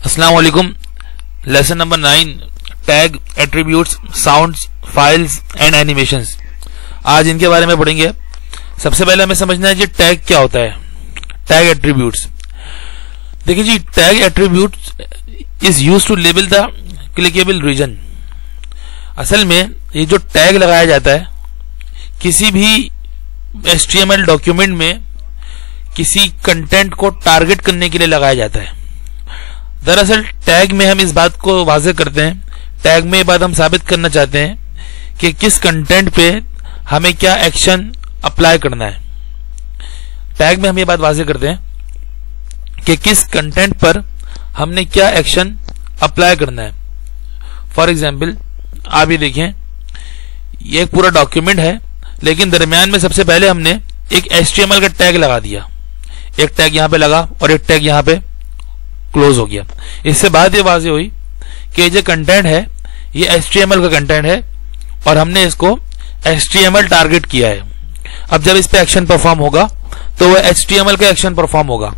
अस्सलाम वालेकुम। Lesson number 9, tag, attributes, sounds, files and animations. आज इनके बारे में पढ़ेंगे। सबसे पहले हमें समझना है जी टैग क्या होता है। टैग एट्रीब्यूट्स, देखिए जी, tag attributes is used to label the clickable region. असल में ये जो टैग लगाया जाता है किसी भी HTML डॉक्यूमेंट में किसी कंटेंट को टारगेट करने के लिए लगाया जाता है। दरअसल टैग में हम इस बात को वाज़ेह करते हैं, टैग में ये बात हम साबित करना चाहते हैं कि किस कंटेंट पे हमें क्या एक्शन अप्लाई करना है। टैग में हम ये बात वाज़ेह करते हैं कि किस कंटेंट पर हमने क्या एक्शन अप्लाई करना है। फॉर एग्जाम्पल आप ये देखें, ये एक पूरा डॉक्यूमेंट है, लेकिन दरमियान में सबसे पहले हमने एक HTML का टैग लगा दिया। एक टैग यहां पे लगा और एक टैग यहां पे क्लोज हो गया। इससे बात ये वाज़ेह हुई कि जो कंटेंट है ये HTML का कंटेंट है और हमने इसको HTML टारगेट किया है। अब जब इस पे एक्शन परफॉर्म होगा तो वह HTML का एक्शन परफॉर्म होगा।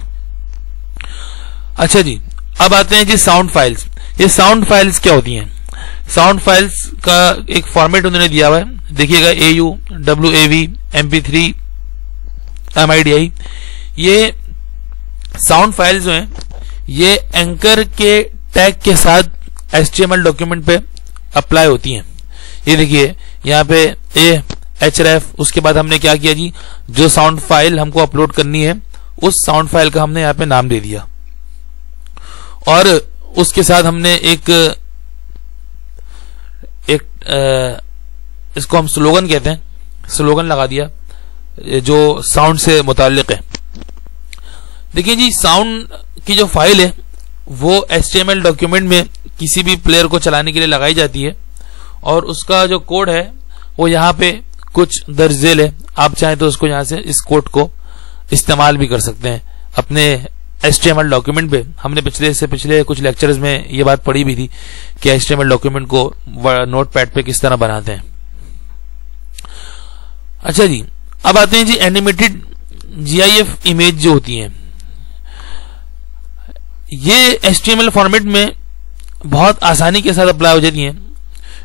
अच्छा जी, अब आते हैं जी साउंड फाइल्स। ये साउंड फाइल्स क्या होती हैं? साउंड फाइल्स का एक फॉर्मेट उन्होंने दिया हुआ है, देखिएगा AU, WAV, MP3, MIDI। ये साउंड फाइल्स जो हैं ये एंकर के टैग के साथ HTML डॉक्यूमेंट पे अप्लाई होती हैं। ये देखिए यहाँ पे href, उसके बाद हमने क्या किया जी, जो साउंड फाइल हमको अपलोड करनी है उस साउंड फाइल का हमने यहाँ पे नाम दे दिया और उसके साथ हमने एक इसको हम स्लोगन कहते हैं, स्लोगन लगा दिया जो साउंड से मुताल्लिक है। देखिए जी, साउंड की जो फाइल है वो HTML डॉक्यूमेंट में किसी भी प्लेयर को चलाने के लिए लगाई जाती है और उसका जो कोड है वो यहाँ पे कुछ दर्ज झेल है। आप चाहें तो उसको यहाँ से इस कोड को इस्तेमाल भी कर सकते हैं अपने HTML डॉक्यूमेंट पे। हमने पिछले कुछ लेक्चर्स में ये बात पढ़ी भी थी कि HTML डॉक्यूमेंट को नोटपैड पे किस तरह बनाते हैं। अच्छा जी, अब आते हैं जी एनिमेटेड GIF इमेज जो होती हैं। ये HTML फॉर्मेट में बहुत आसानी के साथ अप्लाई हो जाती हैं।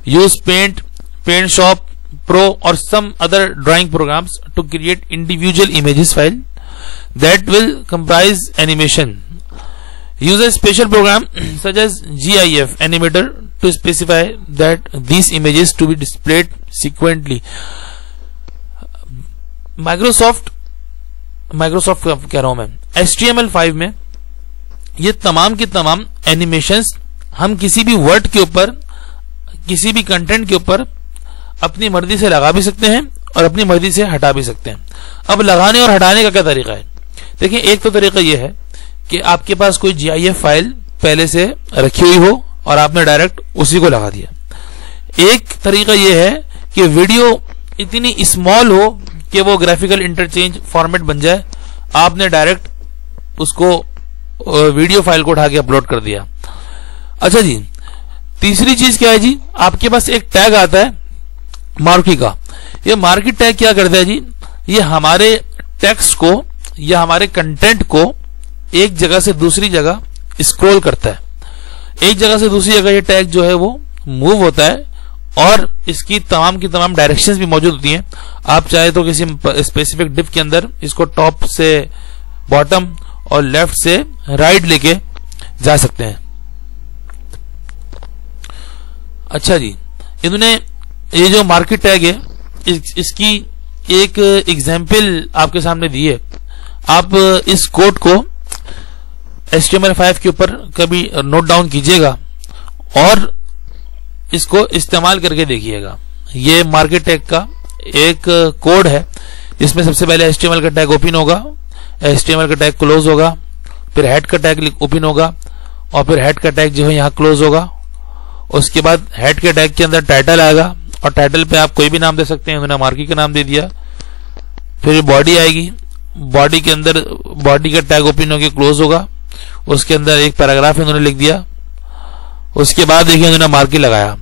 यूज पेंट शॉप प्रो और some other drawing programs to create individual images file that will comprise animation. Use a special program such as GIF animator to specify that these images to be displayed sequentially. Microsoft कह रहा हूं मैं, HTML5 में ये तमाम की तमाम animations हम किसी भी वर्ड के ऊपर, किसी भी कंटेंट के ऊपर अपनी मर्जी से लगा भी सकते हैं और अपनी मर्जी से हटा भी सकते हैं। अब लगाने और हटाने का क्या तरीका है? देखिए, एक तो तरीका यह है कि आपके पास कोई GIF फाइल पहले से रखी हुई हो और आपने डायरेक्ट उसी को लगा दिया। एक तरीका यह है कि वीडियो इतनी स्मॉल हो कि वो ग्राफिकल इंटरचेंज फॉर्मेट बन जाए, आपने डायरेक्ट उसको वीडियो फाइल को उठा के अपलोड कर दिया। अच्छा जी, तीसरी चीज क्या है जी, आपके पास एक टैग आता है मार्की का। ये मार्की टैग क्या करता है जी, ये हमारे टेक्स्ट को या हमारे कंटेंट को एक जगह से दूसरी जगह स्क्रॉल करता है। एक जगह से दूसरी जगह ये टैग जो है वो मूव होता है और इसकी तमाम की तमाम डायरेक्शंस भी मौजूद होती हैं। आप चाहे तो किसी स्पेसिफिक डिव के अंदर इसको टॉप से बॉटम और लेफ्ट से राइट लेके जा सकते हैं। अच्छा जी, इन्होंने ये जो मार्केट टैग है इसकी एक एग्जाम्पल आपके सामने दी है। आप इस कोड को HTML5 के ऊपर कभी नोट डाउन कीजिएगा और इसको इस्तेमाल करके देखिएगा। ये मार्केट टैग का एक कोड है। इसमें सबसे पहले HTML का टैग ओपन होगा, HTML का टैग क्लोज होगा, फिर हेड का टैग ओपन होगा और फिर हेड का टैग जो है यहाँ क्लोज होगा। उसके बाद हेड के टैग के अंदर टाइटल आएगा और टाइटल पे आप कोई भी नाम दे सकते हैं। उन्होंने मार्की का नाम दे दिया। फिर बॉडी आएगी, बॉडी के अंदर बॉडी का टैग ओपन होकर क्लोज होगा, उसके अंदर एक पैराग्राफ इन्होंने लिख दिया। उसके बाद देखिए उन्होंने मार्की लगाया,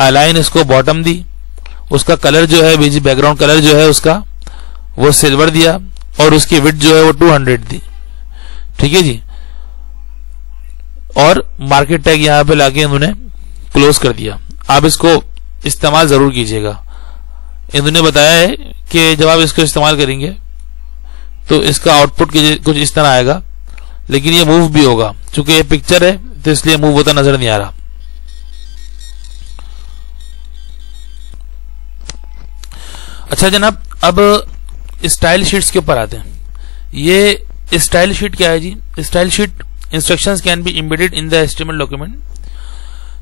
अलाइन इसको बॉटम दी, उसका कलर जो है बैकग्राउंड कलर जो है उसका वो सिल्वर दिया और उसकी विड्थ जो है वो 200 दी। ठीक है जी। और मार्केट टैग यहां पे लाके इन्होंने क्लोज कर दिया। आप इसको इस्तेमाल जरूर कीजिएगा। इन्होंने बताया है कि जब आप इसको इस्तेमाल करेंगे तो इसका आउटपुट कुछ इस तरह आएगा, लेकिन ये मूव भी होगा। चूंकि ये पिक्चर है तो इसलिए मूव होता नजर नहीं आ रहा। अच्छा जनाब, अब स्टाइल शीट्स के ऊपर आते हैं। ये स्टाइल शीट क्या है जी? Style sheet instructions can be embedded in the HTML document.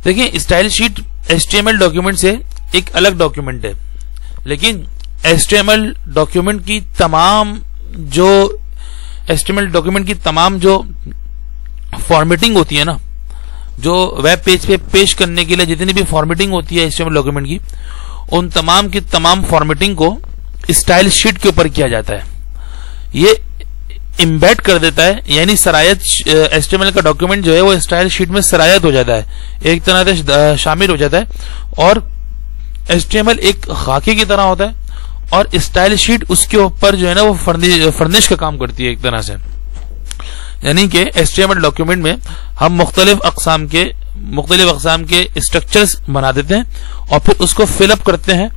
देखिए, स्टाइल शीट एचटीएमएल डॉक्यूमेंट से एक अलग डॉक्यूमेंट है, लेकिन एचटीएमएल डॉक्यूमेंट की तमाम जो फॉर्मेटिंग होती है ना, जो वेब पेज पे पेश करने के लिए जितनी भी फॉर्मेटिंग होती है एचटीएमएल डॉक्यूमेंट की, उन तमाम की तमाम फॉर्मेटिंग को स्टाइल शीट के ऊपर किया जाता है। ये इम्बेड कर देता है, यानी सरायत एचटीएमएल का डॉक्यूमेंट जो है वो स्टाइल शीट में सरायत हो जाता है, एक तरह से शामिल हो जाता है। और एचटीएमएल एक खाके की तरह होता है और स्टाइल शीट उसके ऊपर जो है ना वो फर्निश का काम करती है एक तरह से। यानी कि एचटीएमएल डॉक्यूमेंट में हम मुख्तलिफ अक़साम के स्ट्रक्चर्स बना देते हैं और फिर उसको फिलअप करते हैं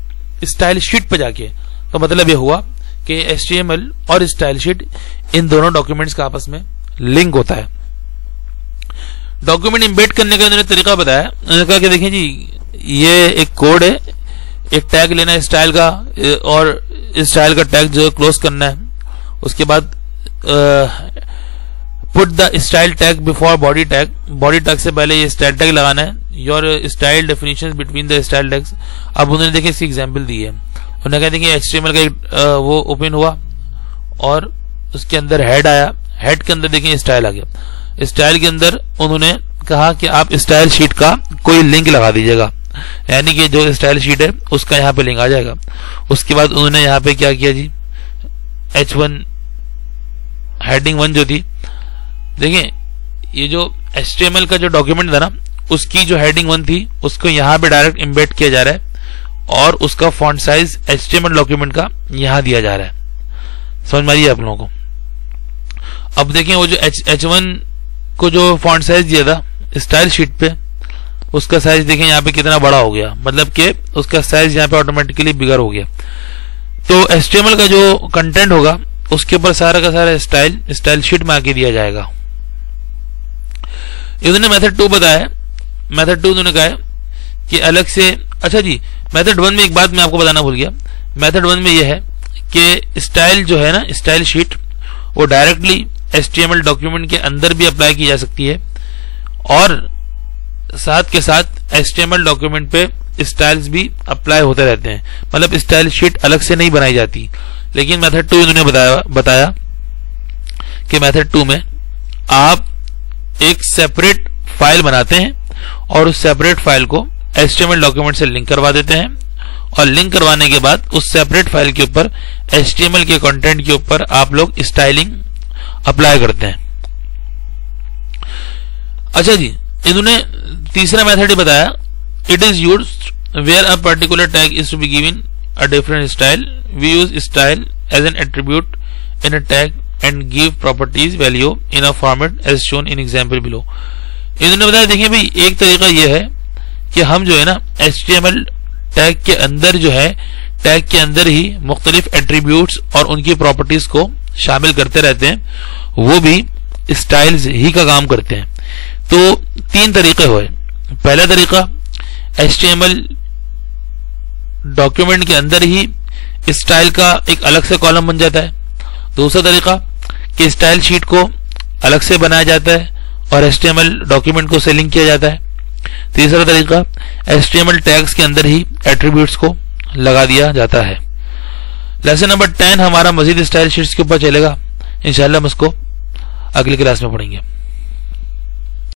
स्टाइल शीट पे जाके। तो मतलब ये हुआ कि एचटीएमएल और स्टाइल शीट इन दोनों डॉक्यूमेंट्स का आपस में लिंक होता है। डॉक्यूमेंट इम्बेड करने का उन्होंने तरीका बताया। उन्होंने कहा कि देखें जी, ये एक कोड है, एक टैग लेना है स्टाइल का और स्टाइल का टैग जो है क्लोज करना है। उसके बाद put the style tag before body tag, body tag से पहले ये स्टाइल टैग लगाना है। Your style definition between the style tags. अब उन्होंने देखिए इसकी एग्जांपल दी है। उन्होंने कहा देखिए एचटीएमएल का एक वो ओपन हुआ और उसके अंदर हेड आया, हेड के अंदर देखिए स्टाइल आ गया। स्टाइल के अंदर उन्होंने कहा कि आप स्टाइल शीट का कोई लिंक लगा दीजिएगा, यानी कि जो स्टाइल शीट है उसका यहाँ पे लिंक आ जाएगा। उसके बाद उन्होंने यहाँ पे क्या किया जी, H1 हेडिंग 1 जो थी, देखिए ये जो एचटीएमएल का जो डॉक्यूमेंट था ना, उसकी जो हेडिंग 1 थी उसको यहाँ पे डायरेक्ट इम्बेड किया जा रहा है और उसका फॉन्ट साइज एचटीएमएल डॉक्यूमेंट का यहाँ दिया जा रहा है। समझ में आ रही है आप लोगों को? अब देखें वो जो H1 को जो फॉन्ट साइज दिया था स्टाइल शीट पे, उसका साइज देखें यहाँ पे कितना बड़ा हो गया, मतलब कि उसका साइज यहाँ पे ऑटोमेटिकली बिगर हो गया। तो एचटीएमएल का जो कंटेंट होगा उसके ऊपर सारा का सारा स्टाइल शीट में आके दिया जाएगा। इन्होंने मेथड 2 बताया। मेथड 2 उन्होंने कहा है कि अलग से, अच्छा जी, मेथड 1 में एक बात मैं आपको बताना भूल गया। मेथड 1 में यह है कि स्टाइल जो है ना, स्टाइल शीट वो डायरेक्टली एचटीएमएल डॉक्यूमेंट के अंदर भी अप्लाई की जा सकती है और साथ के साथ एचटीएमएल डॉक्यूमेंट पे स्टाइल्स भी अप्लाई होते रहते हैं। मतलब स्टाइल शीट अलग से नहीं बनाई जाती। लेकिन मेथड 2 इन्होंने बताया कि मेथड 2 में आप एक सेपरेट फाइल बनाते हैं और उस सेपरेट फाइल को एचटीएमएल डॉक्यूमेंट से लिंक करवा देते हैं और लिंक करवाने के बाद उस सेपरेट फाइल के ऊपर एचटीएमएल के कंटेंट के ऊपर आप लोग स्टाइलिंग अप्लाई करते हैं। अच्छा जी, इन्होंने तीसरा मेथड ही बताया, it is used where a particular tag is to be given a different style, we use style as an attribute in a tag and give properties value in a format as shown in example below. इन्होंने बताया देखिए भाई, एक तरीका यह है कि हम जो है ना एचटीएमएल टैग के अंदर जो है, टैग के अंदर ही मुख्तलिफ एट्रीब्यूट्स और उनकी प्रॉपर्टीज को शामिल करते रहते हैं, वो भी स्टाइल्स ही का काम करते हैं। तो 3 तरीके हुए। पहला तरीका, एचटीएमएल डॉक्यूमेंट के अंदर ही स्टाइल का एक अलग से कॉलम बन जाता है। दूसरा तरीका कि स्टाइल शीट को अलग से बनाया जाता है और एचटीएमएल डॉक्यूमेंट को से लिंक किया जाता है। तीसरा तरीका, एचटीएमएल टैग्स के अंदर ही एट्रीब्यूट्स को लगा दिया जाता है। लेसन नंबर 10 हमारा मजीद स्टाइल शीट्स के ऊपर चलेगा। इंशाल्लाह हम इसको अगली क्लास में पढ़ेंगे।